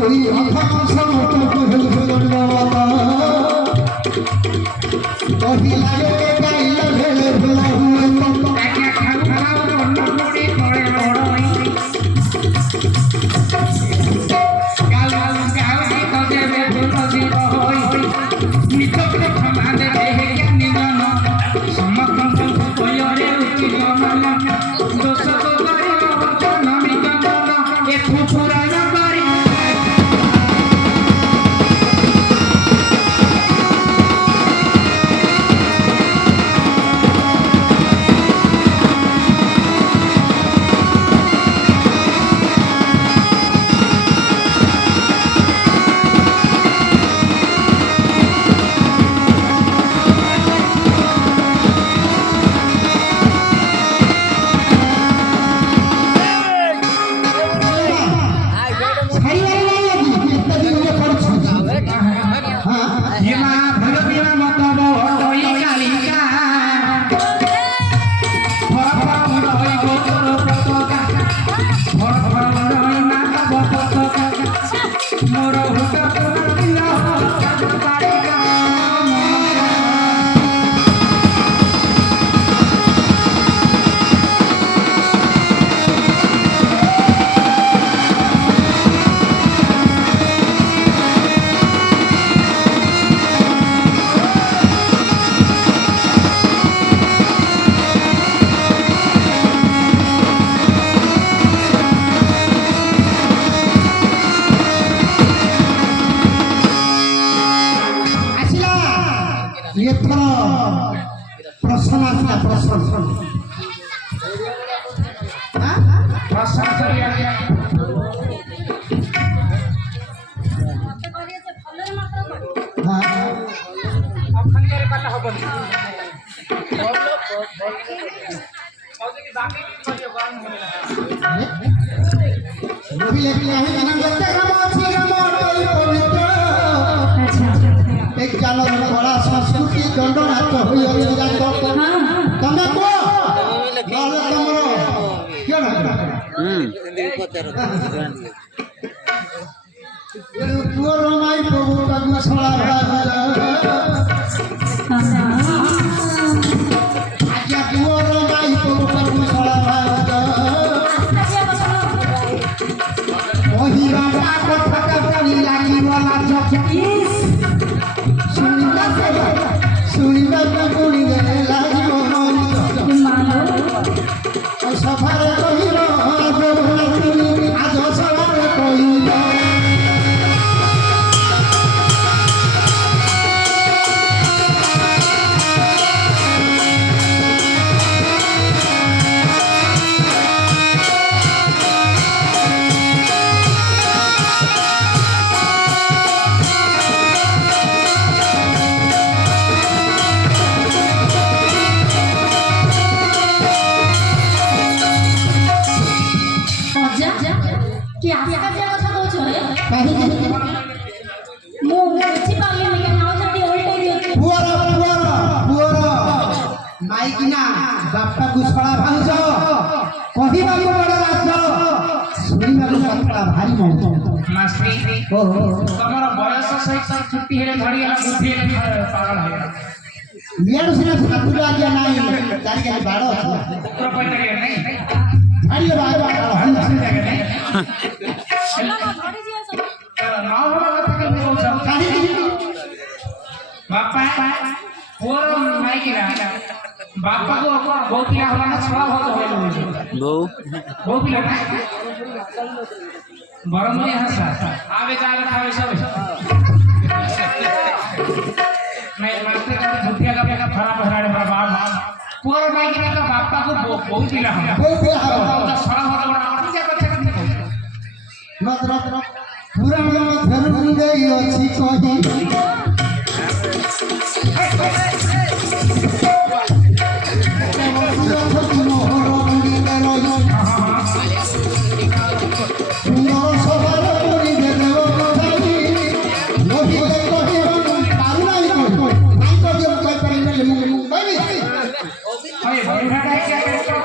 তুই অথম সমতক হইবা কহিলা রে গাইলা ভেলে ভেলা একা খাওয়া অন্য করে করে বড়ই গাল গাল গাল তো দেবে ফুল দিব হই নিতক ক্ষমাদে দেহে জ্ঞানী জন সমতক কয়রে উঠি গমন দোষ তো করিব নমিত মন এ ফুফুরা নগরী प्रश्न आसला प्रश्न प्रश्न करिया अखनियारे काटा हबनी औजे बाकी करियो काम होने नबी लेके आए जना जते ग्राम अछि ग्राम तोई पवित्र एक जानर बड़ा संस्कृति दंडनाथ होई अछि जात तमे को नाले तमरो के ना हिंदी पचारो पुअर माई प्रभु का छड़ा आज्ञा पुअर माई प्रभु का छड़ा ओही राजा को ठकनी लागी वाला चकिस सुनिबा गुणी गले लागी मानो सफारे कहिरो आज सफारे कहिरो कि आस्का जे কথা কইছ মু বুঝি পাইনি কেন আউ যদি উল্টে দিও পুअर माई किना बापा गुसड़ा भांज कहिबा को बड़ राज सुनिबा को कथा भारी मन मास्टरी ओ तमर बयस सहित छुट्टी हेले धड़िया बुद्धि हेले पागल है लियार सिना ठाकुर आज्ञा नाही तारी के बाड़ो पुत्र पैदा के नहीं अरे बाबा हम चिंता के नहीं ধরে জিয়া সব नाव होला कथा के बोल काहे बापा पुअर माई किरा बापा को बहुत पिला होला ना छवा बहुत होइल बो बहुत पिला ना बरमनी हंसा आवे जाले खावे सब मैं मास्टर का भुतिया का फरा भराड़े बाबा पुअर माई किरा का बापा को बहुत पिला होला बहुत हारो तो छवा होला पूजा करते करते मात्र पुराण धर्म गई अछि कहि अरे बुढ़ा का क्या करते हो